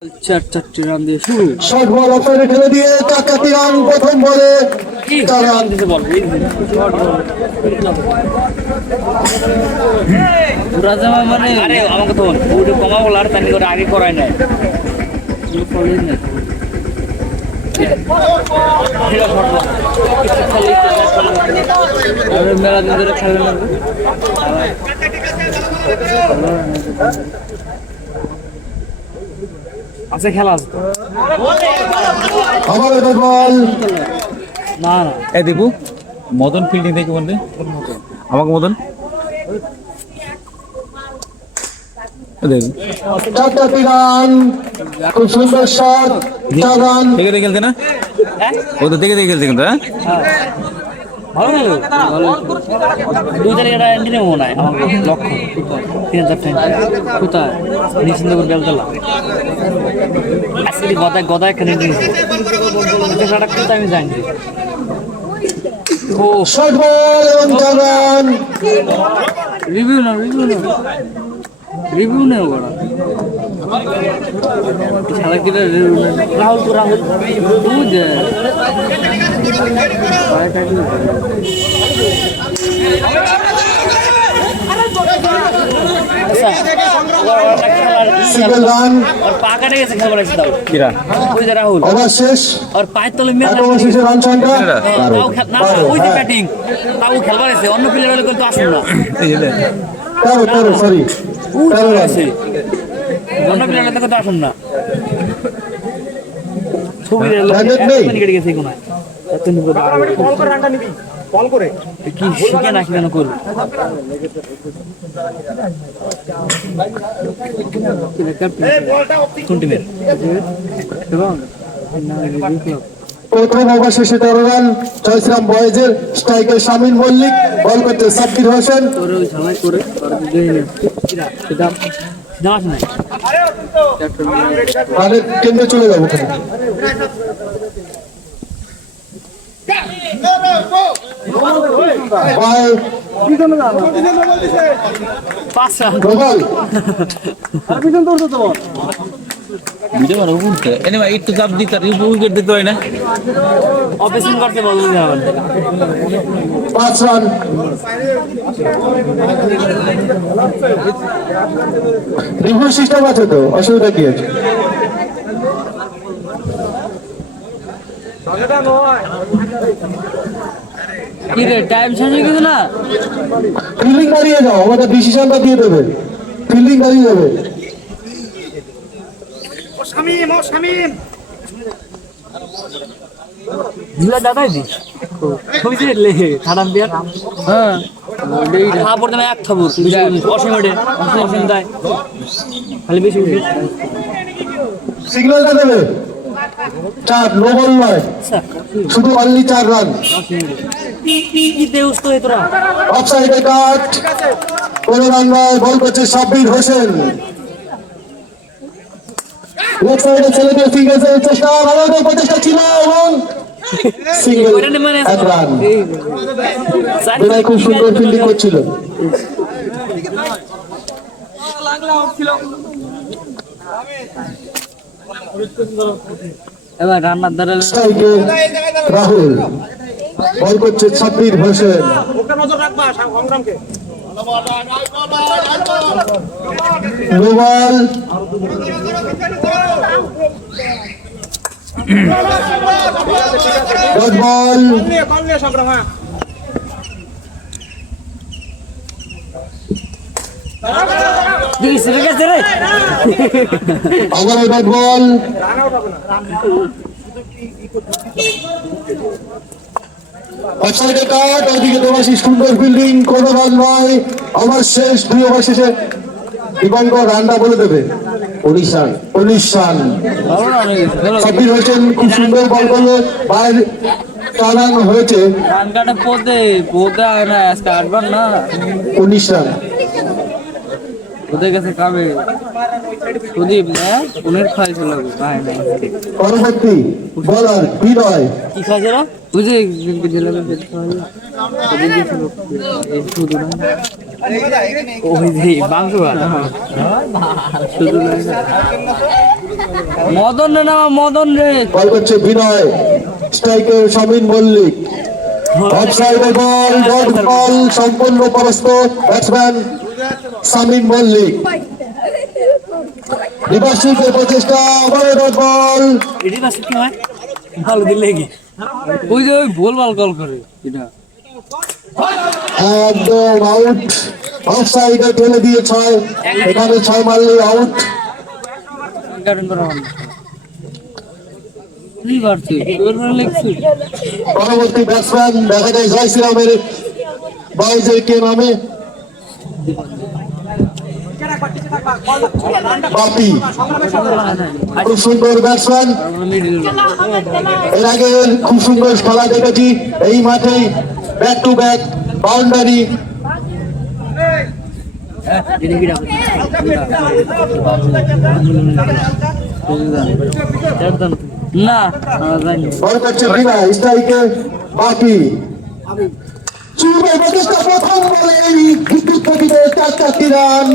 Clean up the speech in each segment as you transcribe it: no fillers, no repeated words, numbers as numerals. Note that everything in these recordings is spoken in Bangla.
চারটি রান দিয়ে শুরু। শর্ট বল অফারে ঠেলে দিয়ে চারটি রান প্রথম বলে চার রান দিতে বল। রাজামা মানে আরে আমাকে তো ওটা কমা বল আর তানি করে আগে করায় নাই। মেলা দিন ধরে খেলে না আছে খেলা আছে আমার বল না না এ দীপু মদন ফিল্ডিং দেখি বলবে আমাকে মদন চারটি রান খুব সুন্দর শট চার রান দেখে দেখে খেলতে না ও তো দেখে দেখে খেলতে কিন্তু হ্যাঁ ভালো ভালো দুই তারিখটা এন্ডিনে মনে হয় আমার লক্ষ্য 3,000 কোথায় নিশ্চিন্তপুর বেলতলা আজকে গদায় এখানে নিয়েছে কোথায় আমি জানি ও শর্ট বল এবং চার রান রিভিউ নেই ওরা খেলা কিনা রাহুল বুঝে সিঙ্গেল রান और पाका ने कैसे खेल रहा है কিরা ওই যে রাহুল ওভার শেষ और পায়ের তলে মেলা ওভার শেষে রান সংখ্যা তাও খেল না ওই যে ব্যাটিং তাও খেলবার আছে অন্য প্লেয়ার হলে কিন্তু আসুন না এই যে 13 সরি 13 রান আছে অন্য প্লেয়ার হলে কিন্তু আসুন না ছবি কেটে গেছে কোন বল করে কি শিখে নাকি কেন করল কোন টিমের প্রথম ওভার শেষে 13 রান জয়শ্রাম বয়েজের স্ট্রাইকার শামিন মল্লিক বল করতে সাব্বির হোসেন তোর ওই ঝালাই করে সেটা জানাস নাই রানের কেন্দ্রে চলে যাবো ওখানে বল 5 রান গোপাল ভিডিও বানাবো বলতে এনে ভাই একটু চাপ দিতে আর উইকেট দিতে হয় না অপেশন করতে বলুন যাবেন 5 রান রিভিউ সিস্টেম আছে তো অসুবিধা কি আছে কি রে টাইম শেষ হয়ে গেছে না ফিল্ডিং দাঁড়িয়ে যাও আমাদের ডিসিশনটা দিয়ে দেবে ফিল্ডিং দাঁড়িয়ে যাবে শামিম ঝুলা দাদাই দি বুঝলি লে খারাপ দিয়া হ্যাঁ খাবার দামে এক থাবুর অসীমেটে অসীম দেয় খালি বেশি সিগন্যালটা দেবে 4 নো বল নয় শুধু অনলি 4 রান কি দেউস তো তোরা অফসাইডে কাট কোন রান নয় বল করছে সাব্বির হোসেন লেফট সাইডে ছেলে দিয়ে সিঙ্গেল চেষ্টা ভালো প্রচেষ্টা ছিল এবং সিঙ্গেল এক রান বিনয় খুব সুন্দর ফিল্ডিং করছিল এবার রান্নার দ্বারা স্ট্রাইকে রাহুল বল করছে সাব্বির হোসেন ওকে নজর রাখবা সংগ্রামকে নো বল ডট বল বল নিয়ে সংগ্রাম হ্যাঁ দিস রে গেছে রে আবার ডট বল রান আউট হবে না অফসাইডে কাট ওদিকে তোমাশি সুন্দর ফিল্ডিং কোনো রান নয় ওভার শেষ 2 ওভার শেষে দিগন্ত রানটা বলে দেবে 19 রান ভালো রান হয়ে গেছে ভালো সাব্বির হোসেন খুব সুন্দর বল করলো বাইরে রান হয়েছে রান কাটা পোতে আর না আজকে আটবার না 19 রান ওদের কাছে কাবে সুদীপ না উনের খাইছে লাগবে নাই নাই পরবর্তী বলার বিনয় কি খাইছে রা বুঝে জেলাবে পেট খাওয়া ওদের দিয়েছিল এই শুধু না ওই যে মাংস মদন রে না মদন রে বল করছে বিনয়, স্ট্রাইকার শামীম মল্লিক। অফসাইডে বল, ডট বল সম্পূর্ণ পরাস্ত ব্যাটসম্যান শামীম মল্লিক। রিভার্সিংয়ের প্রচেষ্টা, আবারও ডট বল। এটি না কি হয় ভালো দিলে কি ওই যে ওই ভুল ভাল কল করে এটা একদম আউট, অফসাইডে ঠেলে দিয়ে 6, এখানে 6 মারলে আউট। গার্ডেন করা হবে কি করছে তোর লেগছে পরবর্তী ব্যাটসম্যান দেখা যায় জয় শ্রীরামের বয়েজের কে নামে বাপি, খুব সুন্দর ব্যাটসম্যান। এর আগে খুব সুন্দর খেলা দেখেছি এই মাঠেই, ব্যাক টু ব্যাক বাউন্ডারি। না বল করছে বিনা, স্ট্রাইকে বাপি। চুপের প্রচেষ্টা, প্রথম বলেই বিদ্যুৎ গতিতে 4 রান।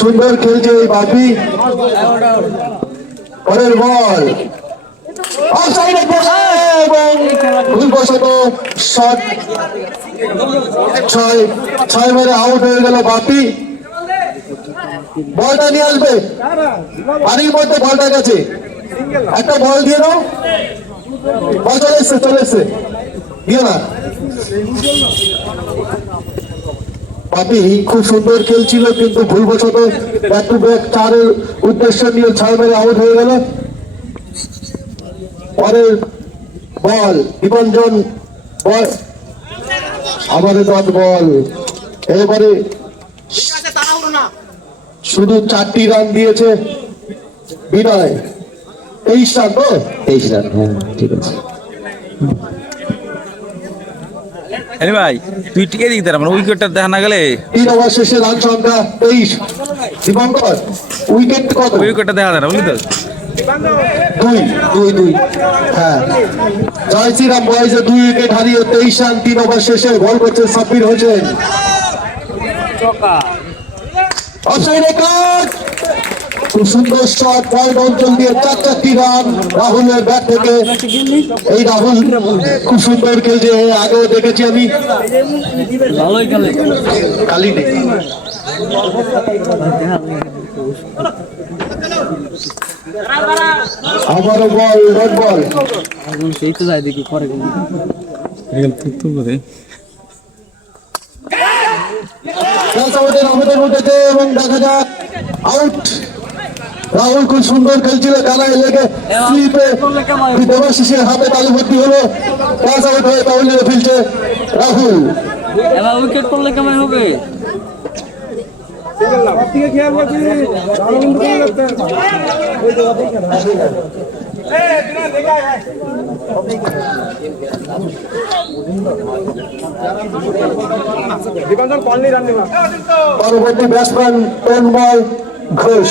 সুন্দর খেলছে এই বাপি। পরের বল অফসাইডে পড়ে এবং ভুলবশত শট, 6 মেরে আউট হয়ে গেল বাপি। বলটা নিয়ে আসবে, পানির মধ্যে বলটা গেছে, একটা বল দিয়ে দাও। বল চলে এসছে দিয়ে না। বাপি খুব সুন্দর খেলছিল কিন্তু ভুলবশত ব্যাক টু ব্যাক 4-এর উদ্দেশ্য নিয়ে 6 মেরে আউট হয়ে গেল। পরের বল নিবঞ্জন, বল আবারও ডট বল। এবারে শুধু 4টি রান দিয়েছে বিনয়। 23 রান তো, 23 রান, হ্যাঁ ঠিক আছে। আরে ভাই তুই টিকে দিক তার মানে উইকেটটা দেখা না গেলে 3 ওভার শেষে রান সংখ্যা 23। দীপঙ্কর উইকেট কত? উইকেটটা দেখা যায় না বুঝলি তো। 2 হ্যাঁ, জয় শ্রীরাম বয়েজে 2 উইকেট হারিয়ে 23 রান 3 ওভার শেষে। বল করছে সাব্বির হোসেন, অফসাইডে কাট, খুব সুন্দর শট, পয়েন্ট অঞ্চল দিয়ে 4 রান রাহুলের ব্যাট থেকে। এই রাহুল খুব সুন্দর খেলছে, আগেও দেখেছি আমি, ভালোই খেলে কালি নেই। আবারও বল, ডট বল। সেই তো যায় দেখি পরে আমাদের উঠেছে এবং দেখা যাক আউট। রাহুল খুব সুন্দর খেলছিল, ডানায় লেগে স্লিপে দেবাশিসের হাতে তালুভর্তি হলো। ক্যাচ আউট হয়ে তাহলে ফিরছে রাহুল। এবার উইকেট পড়লে কেমন হবে? পরবর্তী ব্যাটসম্যান তন্ময় ঘোষ,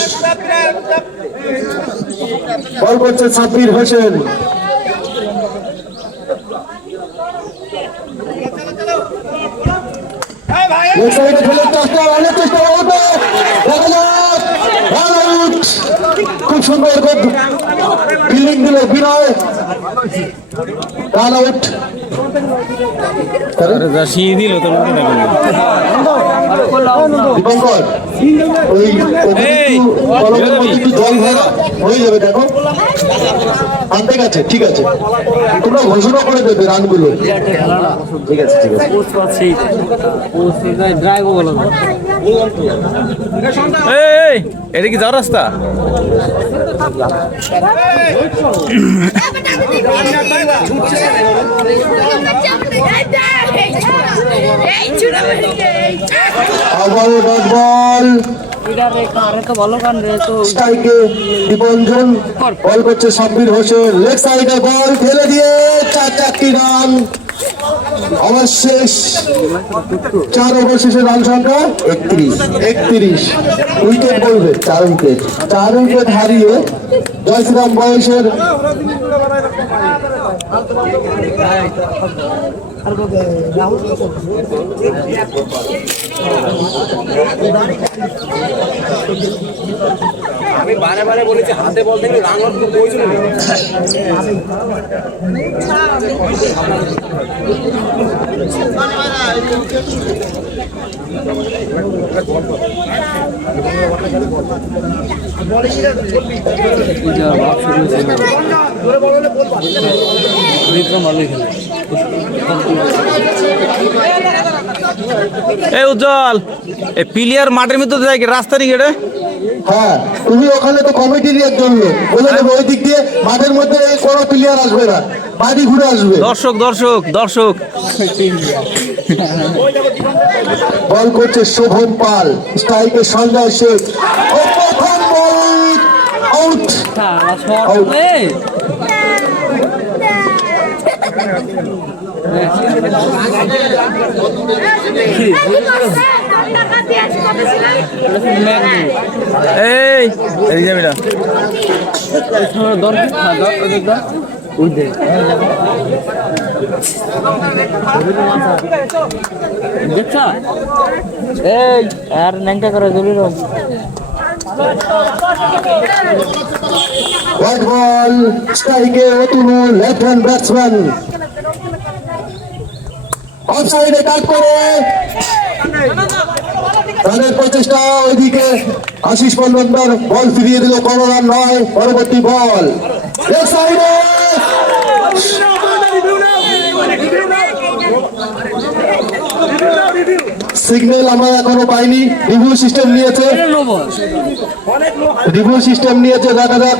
বল করছে সাব্বির হোসেন। খুব সুন্দর ফিল্ডিং দিল বিনয়, রান আউট। দিল তো দীপঙ্কর ওই কলমের মধ্যে একটু জল ভরা হয়ে যাবে, দেখো আনতে গেছে, ঠিক আছে তোমরা ঘোষণা করে দেবে রানগুলো। ঠিক আছে ঠিক আছে। এটা কি যাওয়ার রাস্তা? আবারও ডট বল, স্ট্রাইকে নিবঞ্জন, বল করছে সাব্বির হোসেন, লেগ সাইডে বল ফেলে দিয়ে 4 রান। ওভার শেষ 4 ওভার শেষে রান সংখ্যা 31 উইকেট পড়বে 4 উইকেট হারিয়ে জয় শ্রীরাম বয়সের আমি বারে বারে বলেছি হাতে বল থেকে রান আউট করতে হয়েছিল বিক্রম ভালোই খেলে। এই উজ্জ্বল এই প্লেয়ার মাঠের ভিতরে যায় কি রাস্তা নাকি এটা? হ্যাঁ তুমি ওখানে তো কমিটির একজন লোক বলে দেবো ওই দিক দিয়ে মাঠের মধ্যে কোনো প্লেয়ার আসবে না, বাড়ি ঘুরে আসবে। দর্শক বল করছে শোভন পাল, স্ট্রাইকে সঞ্জয় শেখ, ও প্রথম বল আউট। এই যাবি না দেখছা এই আর ন্যাংটা করে জরুরি হোয়াইট বল স্ট্রাইকে অতুলু লেফট হ্যান্ড ব্যাটসম্যান অফসাইডে কাট করে তাদের প্রচেষ্টা ওইদিকে আশিস মন্ডল বল ফিরিয়ে দিল, কোনো রান নয়। পরবর্তী বল লেফট সাইডে সিগন্যাল আমরা এখনো পাইনি, রিভিউ সিস্টেম নিয়েছে দেখা যাক।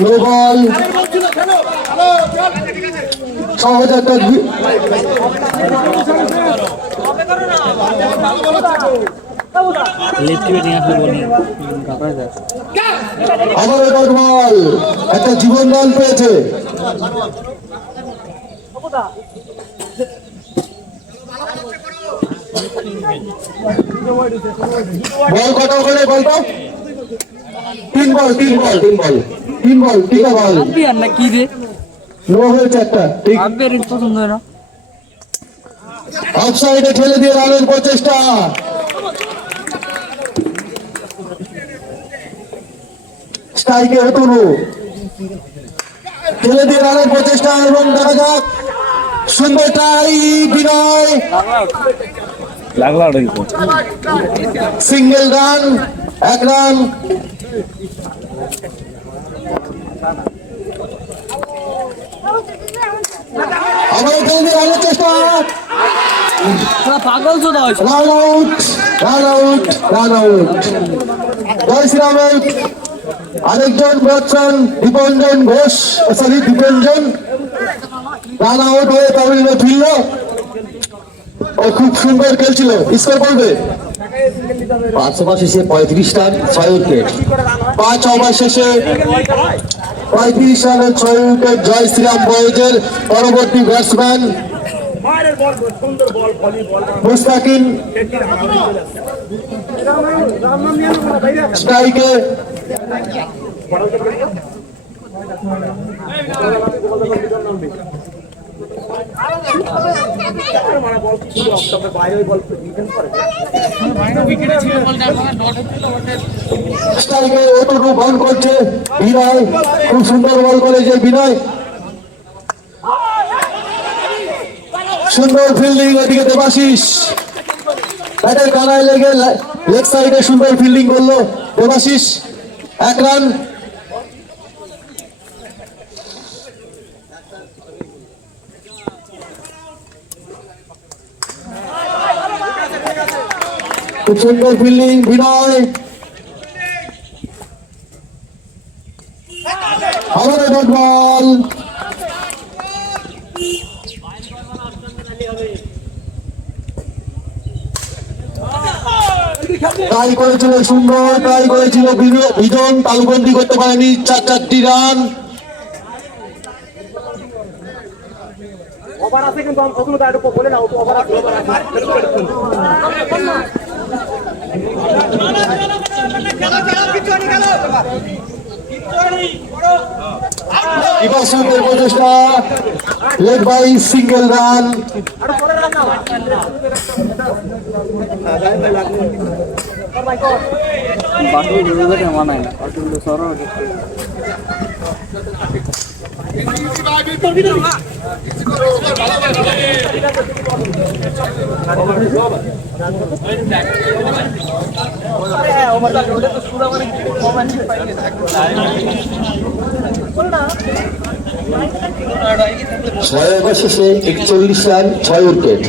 নো বল সহজ একটা আবার একটা বল, একটা জীবন দান পেয়েছে। বল কত ওখানে বলতো? 3 বল টিকা বল না কি রে নো হয়েছে একটা ঠিক। পছন্দ হয় না, অফসাইডে ঠেলে দিয়ে রানের প্রচেষ্টা, স্ট্রাইকে অতুলু ঠেলে দিয়ে রানের প্রচেষ্টা এবং দেখা যাক সুন্দর ট্রাই বিনয়, সিঙ্গেল রান 1 রান। আবার ঠেলে দিয়ে রানের চেষ্টা, পাগল চোদা হয়েছে। রান আউট জয় শ্রীরাম আউট। আরেকজন batsman Dipanjan Ghosh run out হয়ে তামিলনাড়ু ফিরল। ও খুব সুন্দর খেলছিল, স্কোর করবে 5 ওভার শেষে 35 রান 6 উইকেট। 5 ওভার শেষে 35 রানের 6 উইকেট জয় শ্রীরাম বয়েজের। পরবর্তী ব্যাটসম্যান মুস্তাকিন, স্ট্রাইকে স্ট্রাইকে ওটুকু বল করছে বিনয়, খুব সুন্দর বল করেছে বিনয়, সুন্দর ফিল্ডিং। এদিকে দেবাশিস ব্যাটের কানায় লেগে লেগ সাইডে সুন্দর ফিল্ডিং করলো দেবাশিস, 1 রান। খুব সুন্দর ফিল্ডিং বিনয়, আবার ডট বল, ট্রাই করেছিল সুন্দর, ট্রাই করেছিল বিজন, তালুবন্দি করতে পারেনি, 4 রান। ওভার আছে কিন্তু আমি প্রথমে একটু বলে না ওভার আছে ইবাসুদের প্রচেষ্টা, লেগ বাই সিঙ্গেল রান। মানায় না সরো 6 ওভার শেষে 41 রান, 6 উইকেট।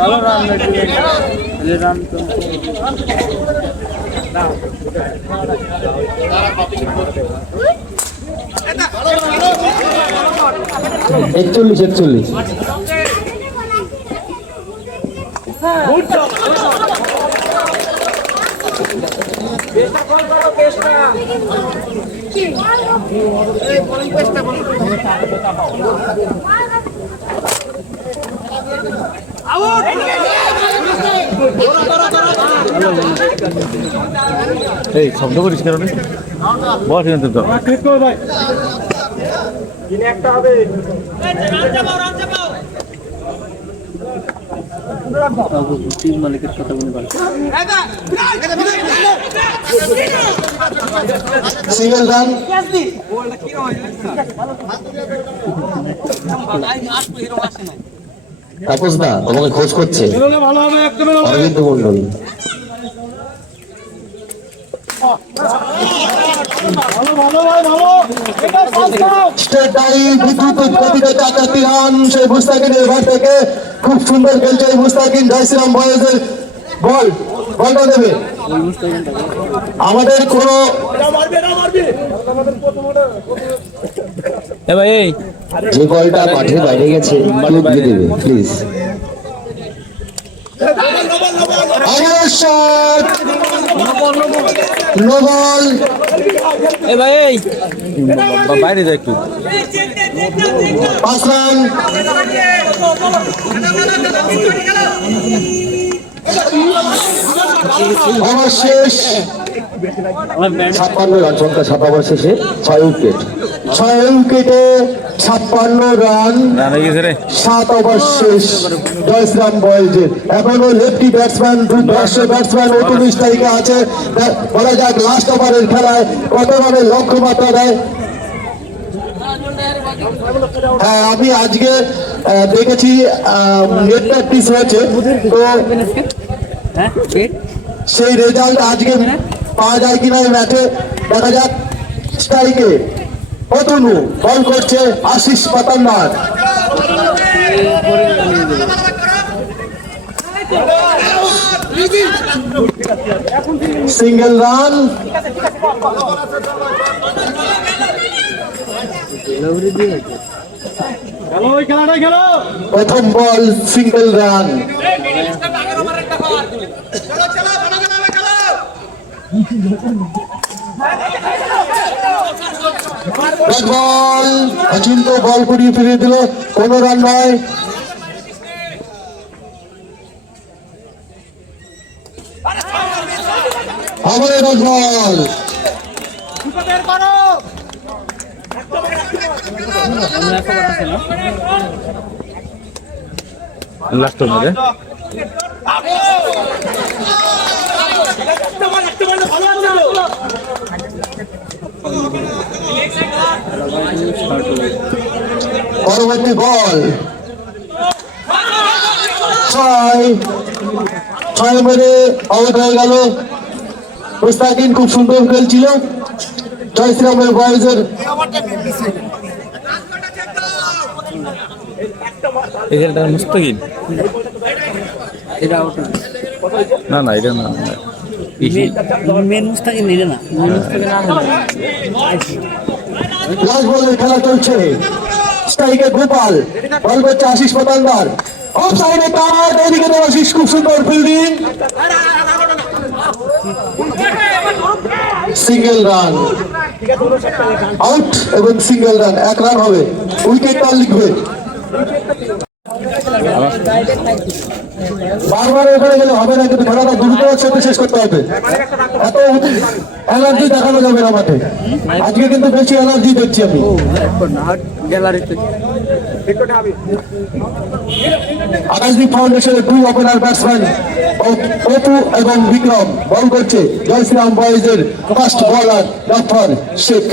ভালো রান রান তো 41। এই শব্দ করিস কেন বল কিন্তু তো টিম মালিকের কথা বলে ভালো সিঙ্গেল রান। তাপস দা তোমাকে খোঁজ করছে অরবিন্দ মন্ডল। সেই মুস্তাকিনের ঘর থেকে খুব সুন্দর খেলছে এই মুস্তাকিন, জয়শ্রীরাম বয়েজের বল, বলটা দেবে আমাদের কোন যে বলটা মাঠের বাইরে গেছে ক্লুব দিয়ে দেবে প্লিজ। নো বল, বাইরে যায় একটু 5 রান। ওভার শেষ 56 রান সংখ্যা, 7 ওভার শেষে 6 উইকেট। 6 উইকেটে 56 রান, 7 ওভার শেষ জয়শ্রীরাম বয়েজের। এখনো লেফটি ব্যাটসম্যান, ব্যাটসম্যান 19 তারিখে আছে। বলা যাক লাস্ট ওভারের খেলায় কতভাবে লক্ষ্যমাত্রা দেয়। হ্যাঁ, আমি আজকে দেখেছি নেট প্র্যাকটিস হয়েছে, তো সেই রেজাল্ট আজকে পাওয়া যায় কিনা এই ম্যাচে দেখা যাক। স্ট্রাইকে অতনু বল করছে আশিস পাতান্নার, সিঙ্গেল রান। প্রথম বল সিঙ্গেল রান। বল অচিন্ত বল করিয়ে ফিরিয়ে দিল, কোনো রান নয়। আবার বল লাস্ট মধ্যে পরবর্তী বল 6 মেরে আউট হয়ে গেল। মুস্তাকিন খুব সুন্দর খেলছিল জয়শ্রীরামের বয়েজের। এই খেলটা মুস্তাকিন এটা আউট না না এটা না মেন মুস্তাকিম নিলে না মেন মুস্তাকিম না লাস্ট বলের খেলা চলছে স্ট্রাইকে গোপাল বল করছে আশিস পতালদার অফ সাইডে তার এদিকে দেবাশিস খুব সুন্দর ফিল্ডিং সিঙ্গেল রান আউট এবং সিঙ্গেল রান 1 রান হবে উইকেট তার লিখবে বারবার ওখানে গেলে হবে না কিন্তু খেলাটা দ্রুততার সাথে শেষ করতে হবে এত এনার্জি দেখানো যাবে না মাঠে আজকে কিন্তু বেশি এনার্জি দেখছি আমি গ্যালারিতে আকাশদীপ ফাউন্ডেশনের 2 ওপেনার ব্যাটসম্যান অপু এবং বিক্রম বল করছে জয় শ্রীরাম বয়েজের ফার্স্ট বলার জাফর শেখ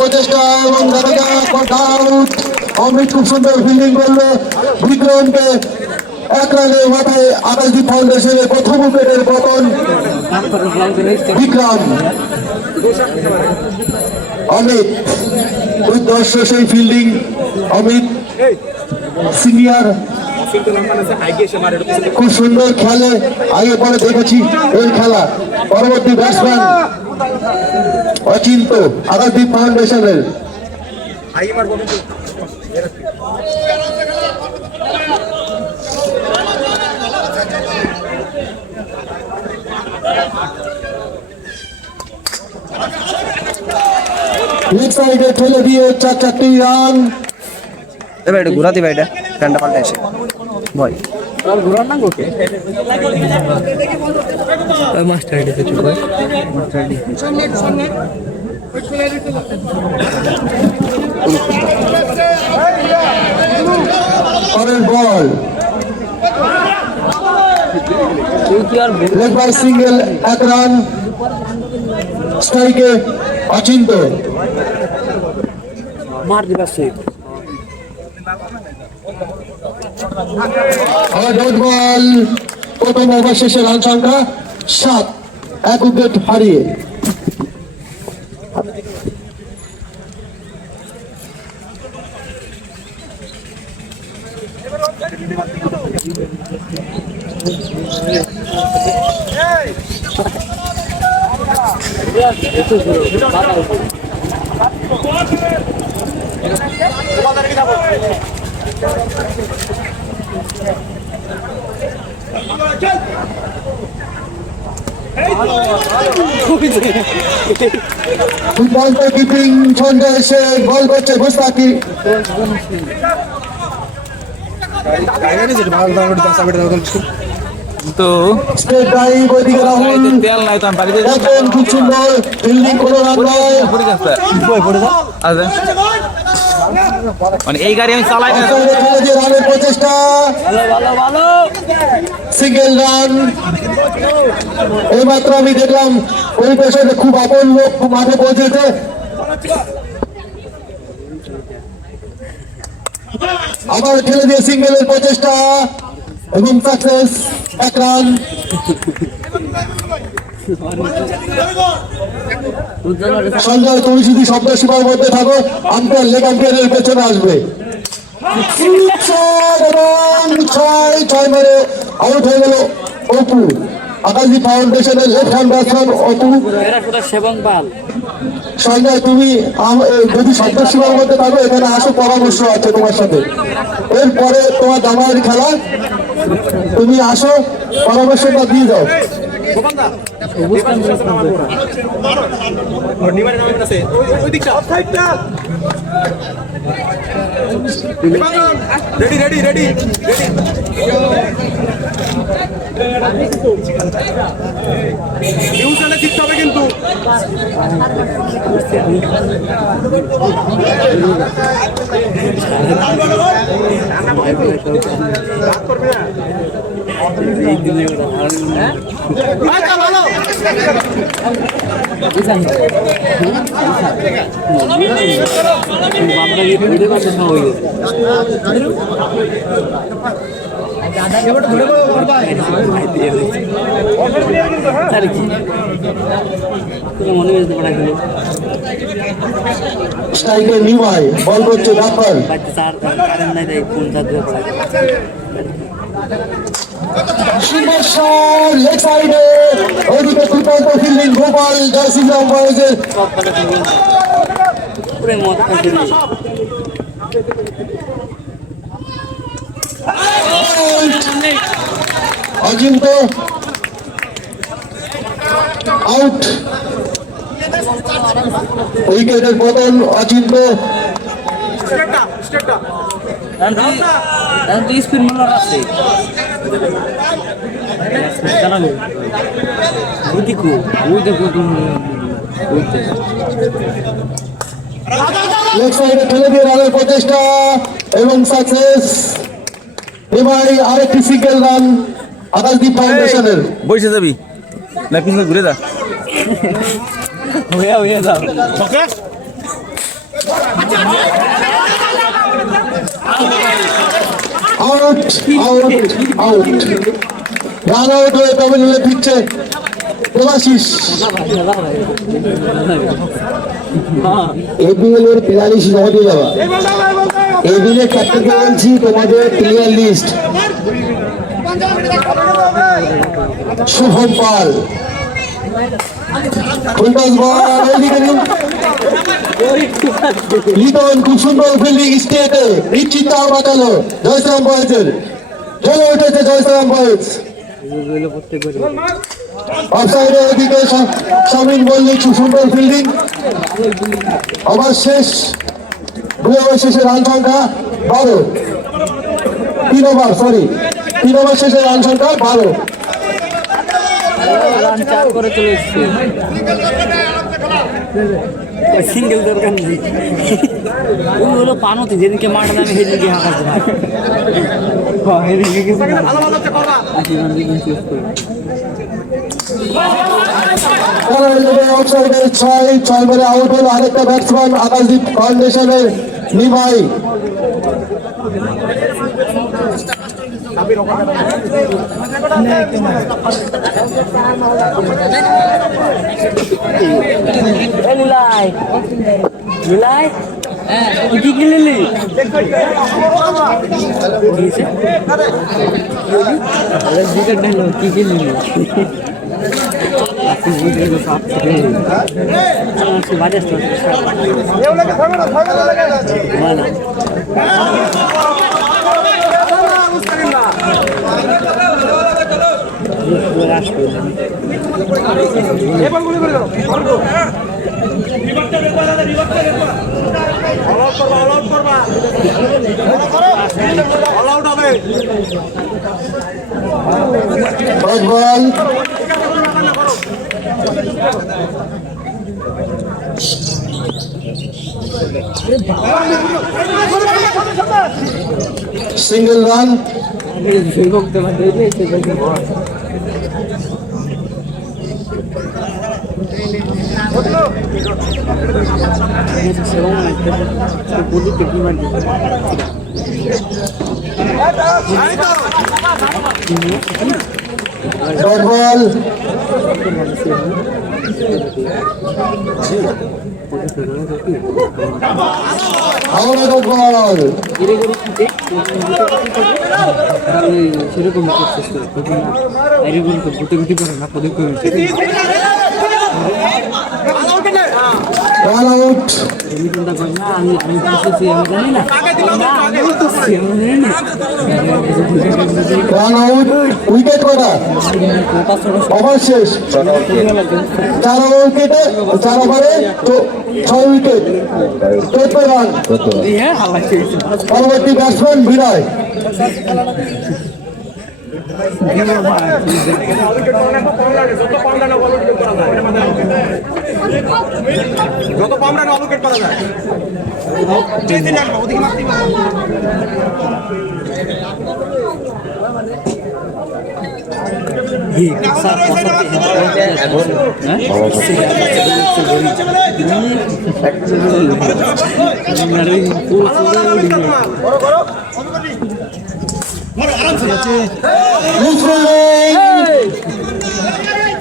প্রচেষ্টা এবং অমৃত খুব সুন্দর ফিল্ডিং করলো বিক্রমকে 1 রানের মাথায় আকাশদীপ ফাউন্ডেশনের প্রথম উইকেটের পতন বিক্রম অমিত উদ্দর্শ সেই ফিল্ডিং অমিত সিনিয়র খুব সুন্দর খেলে আগে পরে দেখেছি এই খেলা পরবর্তী ব্যাটসম্যান অচিন্ত আকাশদীপ ফাউন্ডেশনের লেগ সাইডে ঠেলে দিয়ে 4-4টি রান এবার একটু ঘোরাতে ভাই এটা ফ্যানটা পাল্টে এসে ভয় ঘুরান না গোকে মাস্টার এডিতে চুপ করে পরের ball leg bye single 1 run স্ট্রাইকে অচিন্ত মার দিবা সেভ ডট বল প্রথম ওভার শেষে রান সংখ্যা 7 1 উইকেট হারিয়ে বলতে কিপিং ছন্দে এসে বল করছে মুস্তাকি তো স্টেট ড্রাইভ ওইদিকে রাহুল তেল নাই তো আমি বাড়িতে দেখেন খুব সুন্দর ফিল্ডিং কোনো রান নয় পড়ে যাচ্ছে আচ্ছা মানে এই গাড়ি আমি চালাই না রানের প্রচেষ্টা সিঙ্গেল রান এইমাত্র আমি দেখলাম ওই পেশাতে খুব আপন লোক মাঠে পৌঁছেছে আবার খেলে দিয়ে সিঙ্গেলের প্রচেষ্টা এবং সাকসেস 1 রান সঞ্জয় তুমি যদি শব্দ সীমার মধ্যে থাকো আম্পায়ার লেগ আম্পায়ারের পেছনে আসবে 6 মেরে আউট হয়ে গেল অপু আকাশদীপ ফাউন্ডেশনের left hand batsman Apu Sanjay তুমি যদি শব্দ সীমার মধ্যে থাকো এখানে আসো পরামর্শ আছে তোমার সাথে এরপরে তোমার জামাইয়ের খেলা তুমি আসো পরামর্শটা দিয়ে যাও রেডি রেডি রেডি নিউজে জিততে হবে কিন্তু স্ট্রাইকে নিমাই বল করছে রাফাল সুন্দর শট লেগ সাইডে ওদিকে দুর্দান্ত ফিল্ডিং গোপাল জার্সি বয়েজের অজিন্ত আউট উইকেটের পতন অজিন্ত স্পিন মনে আছে লেগ সাইডে ফেলে দিয়ে রানের প্রচেষ্টা এবং সাকসেস এবার আরেকটি সিঙ্গেল রান আকাশদ্বীপ ফাউন্ডেশনের। বসে যাবি না পিছনে ঘুরে যা হয়ে যাও out out out run out হয়ে তবে ফিরছে দেবাশিস। এবিএল এর 42 জমাতে যাওয়া এবিএল এর ক্যাপ্টেনকে বলছি তোমাদের প্লেয়ার লিস্ট শুভম পাল লিটন খুব সুন্দর ফিল্ডিং স্টেটে নিশ্চিত তার বাঁচালো জয়শ্রাম বয়েজের চলে উঠেছে জয়শ্রাম বয়েজ অফসাইডের ওদিকে শামিন মল্লিক খুব সুন্দর ফিল্ডিং ওভার শেষ 2 ওভার শেষে রান সংখ্যা 12 3 ওভার শেষে রান সংখ্যা 12 রান 4 করে চলে এসছে সিঙ্গেল দরকার নেই ওই হলো পানোতে যেদিনকে মাঠে নামে সেদিনকে হাঁকাতে ছয় বলে আউট হলো আরেকটা ব্যাটসম্যান আকাশদ্বীপ ফাউন্ডেশনের নিমাই। নিলাই কি কিনলি কি কিনলি সিঙ্গেল রান ডট বল আবার ডট বল সেরকম গুটি গুটি করে না পদক্ষেপ run out run out wicket কটা ওভার শেষ 4 উইকেটে 4 ওভারে 6 উইকেট 14 রান পরবর্তী ব্যাটসম্যান বিনয় যত কম রান উইকেট করা যায়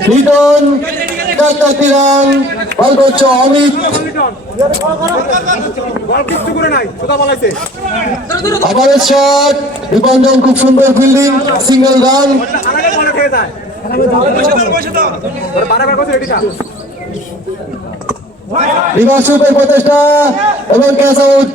লিটন 4 রান বল করছে অমিত কিছু করে নাই কোথা বলাইছে আবারের শট দীপঞ্জন খুব সুন্দর ফিল্ডিং সিঙ্গেল রান আগে মনে খেয়ে যায় বারবার কইছে রেডি থাক রিভার্সুপের প্রচেষ্টা এবং ক্যাচ আউট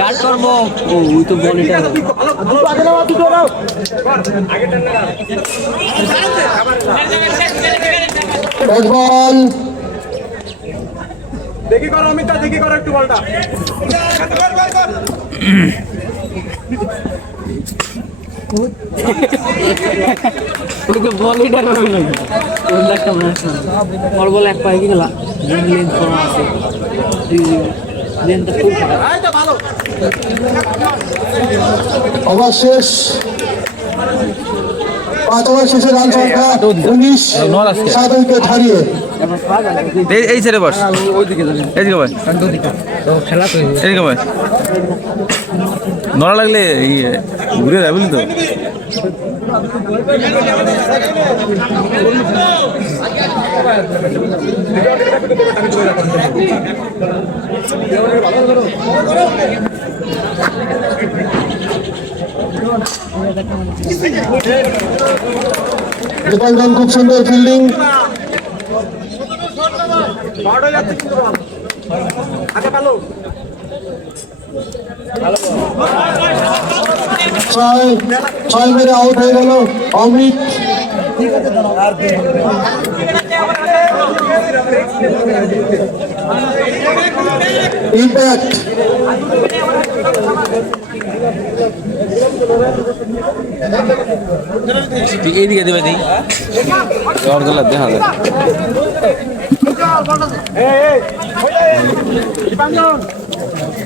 কাট করবো ওই তো বল এটা বল দেখি করো অমিতা দেখি করো একটু বলটা বল এটা করবে নাকি ওই একটা ম্যাচ না বল বল এক পায়ে কি খেলা লেন্থ করা আছে লেন্থটা খুব খারাপ এই তো ভালো ওভার শেষ 5 ওভার শেষে রান সংখ্যা 19 7 উইকেট হারিয়ে এই ছেড়ে বস এদিকে ভাই খেলা তো এদিকে ভাই নড়া লাগলে ঘুরে যাবে তো দীপঞ্জন খুব সুন্দর ফিল্ডিং শর্ট হয়ে যাচ্ছে কিন্তু বল আগে ভালো ছয় মেরে আউট হয়ে গেল অমিত ইম্প্যাক্ট এইদিকে দেবে নেই দেখা যায়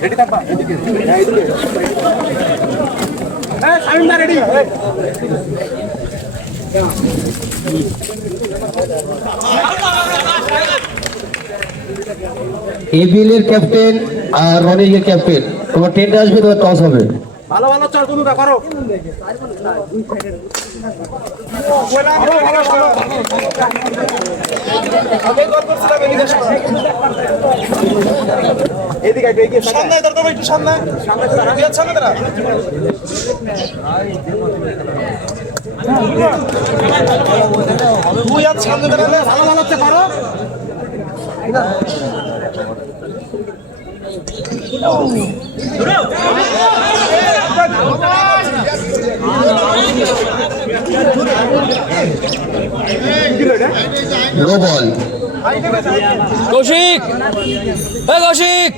রেডি থাকবা এদিকে এই সাইমন দা রেডি এবিএল এর ক্যাপ্টেন আর রনির ক্যাপ্টেন তোমার টেন্ডে আসবে তোমার টস হবে ভালো ভালো চল কুদুকা করো এদিকে এদিকে সামনে দরকার একটু সামনে সামনে সামনে দাঁড়া তুই আর সামনে দাঁড়ালে ভালো ভালো হচ্ছে পারো no ball Koushik Koushik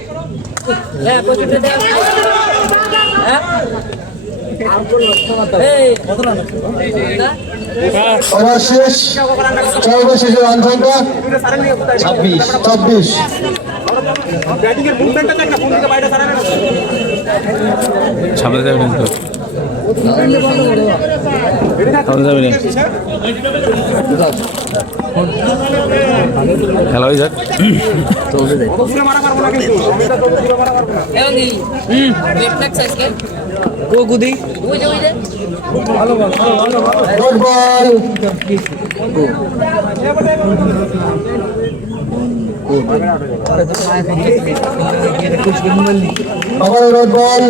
over শেষ 6 ওভার শেষে রান সংখ্যা 26 ব্যাটিং এর মুভমেন্টটা দেখ না ফোন থেকে বাইরে সারা সামনে যাবে না সামনে যাবে না খেলা হয়ে যাক দূরে মারা পারবো না কিন্তু আমি তো দূরে মারা পারবো না ও গুদি গুড বল আবার রড বল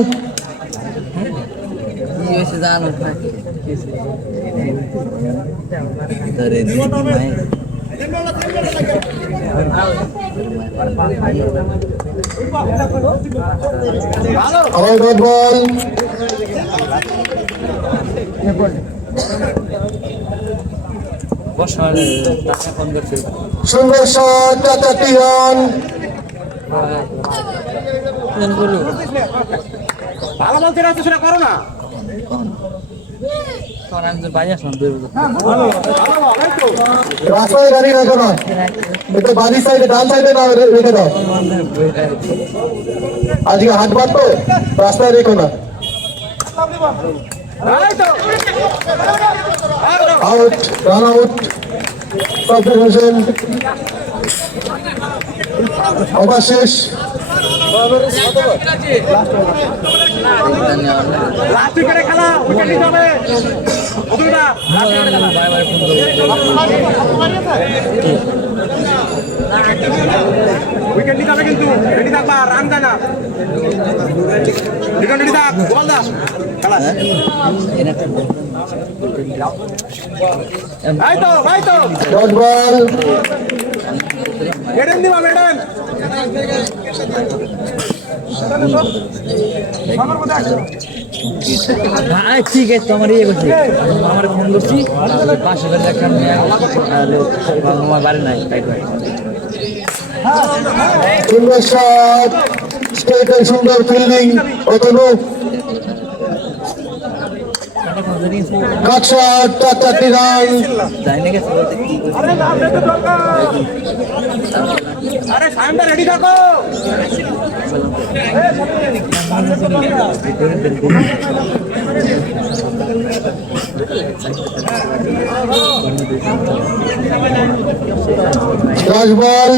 আবার রড বল সুন্দর শট, 4টি রান। ভালো বলতে রাখছো সেটা করো না রাস্তায় গাড়ি রেখে দাও, একটু বাড়ির সাইডে ডান সাইডে না রেখে দাও। আজকে হাটবার তো রাস্তায় রেখো না। Out, run out, substitution, over শেষ। লাস্ট উইকেটে খেলা, উইকেট নিতে হবে দুইটা উইকেট নিতে হবে কিন্তু রেডি থাকবা, রান যায় না রেডি থাক, বল দা খেলা ভাই তো ডট বল, মেডেন দিবা মেডেন ঠিক আছে, আমার ইয়ে করছি, আমার ফোন করছি 5,000 টাকা আমার বাড়ি নাই, তাই করে সুন্দর শট, স্ট্রেট এন্ড সুন্দর ফিল্ডিং, অতনুপ কাট শট, 4টি রান। আরে সাইমটা রেডি থাকো দশ বল,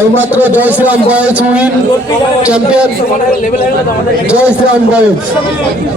এইমাত্র জয় শ্রীরাম বয়েজ উইন চ্যাম্পিয়ন, জয় শ্রীরাম বয়েজ।